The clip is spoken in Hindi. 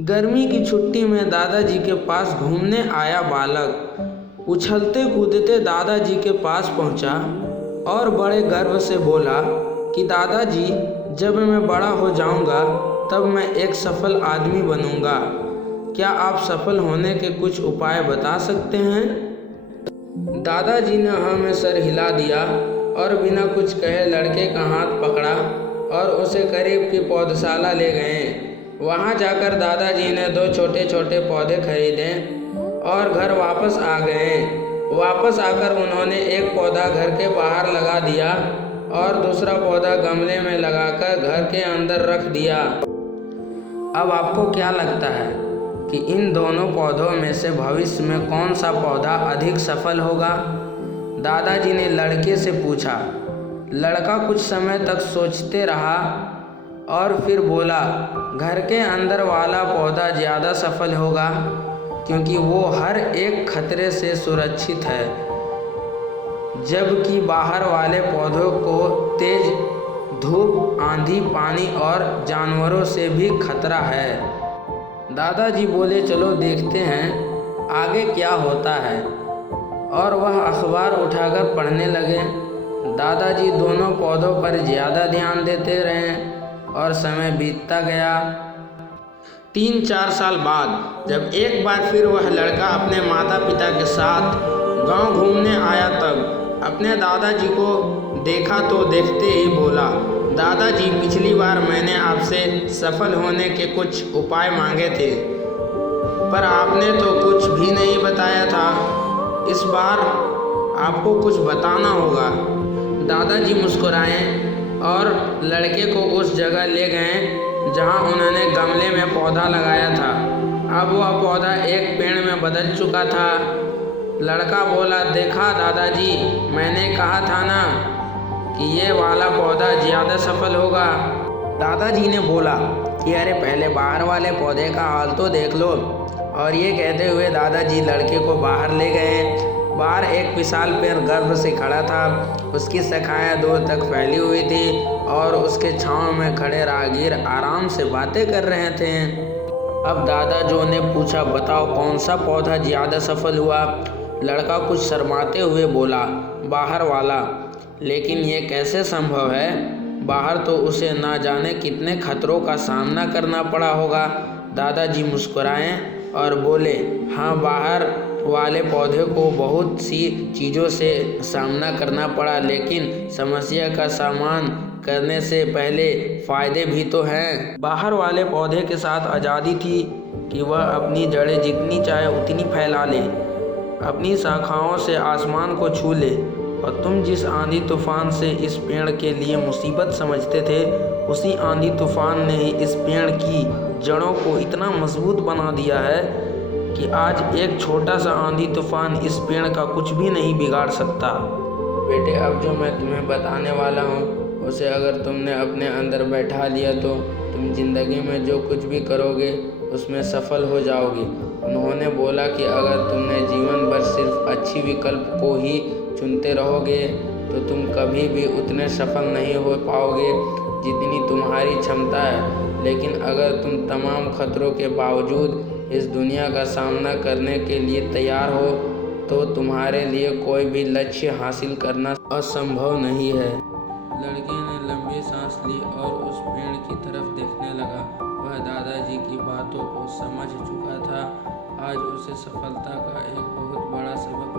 गर्मी की छुट्टी में दादाजी के पास घूमने आया बालक उछलते कूदते दादाजी के पास पहुंचा और बड़े गर्व से बोला कि दादाजी, जब मैं बड़ा हो जाऊंगा तब मैं एक सफल आदमी बनूंगा। क्या आप सफल होने के कुछ उपाय बता सकते हैं? दादाजी ने हाँ में सर हिला दिया और बिना कुछ कहे लड़के का हाथ पकड़ा और उसे करीब की पौधशाला ले गए। वहाँ जाकर दादाजी ने 2 छोटे छोटे पौधे खरीदे और घर वापस आ गए। वापस आकर उन्होंने एक पौधा घर के बाहर लगा दिया और दूसरा पौधा गमले में लगाकर घर के अंदर रख दिया। अब आपको क्या लगता है कि इन दोनों पौधों में से भविष्य में कौन सा पौधा अधिक सफल होगा? दादाजी ने लड़के से पूछा। लड़का कुछ समय तक सोचते रहा और फिर बोला, घर के अंदर वाला पौधा ज़्यादा सफल होगा क्योंकि वो हर एक खतरे से सुरक्षित है, जबकि बाहर वाले पौधों को तेज धूप, आंधी, पानी और जानवरों से भी खतरा है। दादाजी बोले, चलो देखते हैं आगे क्या होता है। और वह अखबार उठाकर पढ़ने लगे। दादाजी दोनों पौधों पर ज़्यादा ध्यान देते रहे और समय बीतता गया। 3-4 साल बाद जब एक बार फिर वह लड़का अपने माता पिता के साथ गांव घूमने आया, तब अपने दादाजी को देखा तो देखते ही बोला, दादाजी, पिछली बार मैंने आपसे सफल होने के कुछ उपाय मांगे थे, पर आपने तो कुछ भी नहीं बताया था। इस बार आपको कुछ बताना होगा। दादाजी मुस्कुराए और लड़के को उस जगह ले गए जहां उन्होंने गमले में पौधा लगाया था। अब वह पौधा एक पेड़ में बदल चुका था। लड़का बोला, देखा दादाजी, मैंने कहा था ना कि ये वाला पौधा ज़्यादा सफल होगा। दादाजी ने बोला कि अरे पहले बाहर वाले पौधे का हाल तो देख लो। और ये कहते हुए दादाजी लड़के को बाहर ले गए। बाहर एक विशाल पेड़ गर्व से खड़ा था। उसकी शाखाएं दूर तक फैली हुई थी और उसके छांव में खड़े राहगीर आराम से बातें कर रहे थे। अब दादाजी ने पूछा, बताओ कौन सा पौधा ज़्यादा सफल हुआ? लड़का कुछ शर्माते हुए बोला, बाहर वाला। लेकिन ये कैसे संभव है? बाहर तो उसे ना जाने कितने खतरों का सामना करना पड़ा होगा। दादाजी मुस्कुराए और बोले, हाँ, बाहर वाले पौधे को बहुत सी चीज़ों से सामना करना पड़ा, लेकिन समस्या का सामना करने से पहले फ़ायदे भी तो हैं। बाहर वाले पौधे के साथ आज़ादी थी कि वह अपनी जड़ें जितनी चाहे उतनी फैला ले, अपनी शाखाओं से आसमान को छू ले। और तुम जिस आंधी तूफान से इस पेड़ के लिए मुसीबत समझते थे, उसी आंधी तूफान ने ही इस पेड़ की जड़ों को इतना मजबूत बना दिया है कि आज एक छोटा सा आंधी तूफान इस पेड़ का कुछ भी नहीं बिगाड़ सकता। बेटे, अब जो मैं तुम्हें बताने वाला हूँ उसे अगर तुमने अपने अंदर बैठा लिया तो तुम जिंदगी में जो कुछ भी करोगे उसमें सफल हो जाओगे। उन्होंने बोला कि अगर तुमने जीवन भर सिर्फ अच्छी विकल्प को ही चुनते रहोगे तो तुम कभी भी उतने सफल नहीं हो पाओगे जितनी तुम्हारी क्षमता है। लेकिन अगर तुम तमाम खतरों के बावजूद इस दुनिया का सामना करने के लिए तैयार हो तो तुम्हारे लिए कोई भी लक्ष्य हासिल करना असंभव नहीं है। लड़के ने लंबी सांस ली और उस पेड़ की तरफ देखने लगा। वह दादाजी की बातों को समझ चुका था। आज उसे सफलता का एक बहुत बड़ा सबक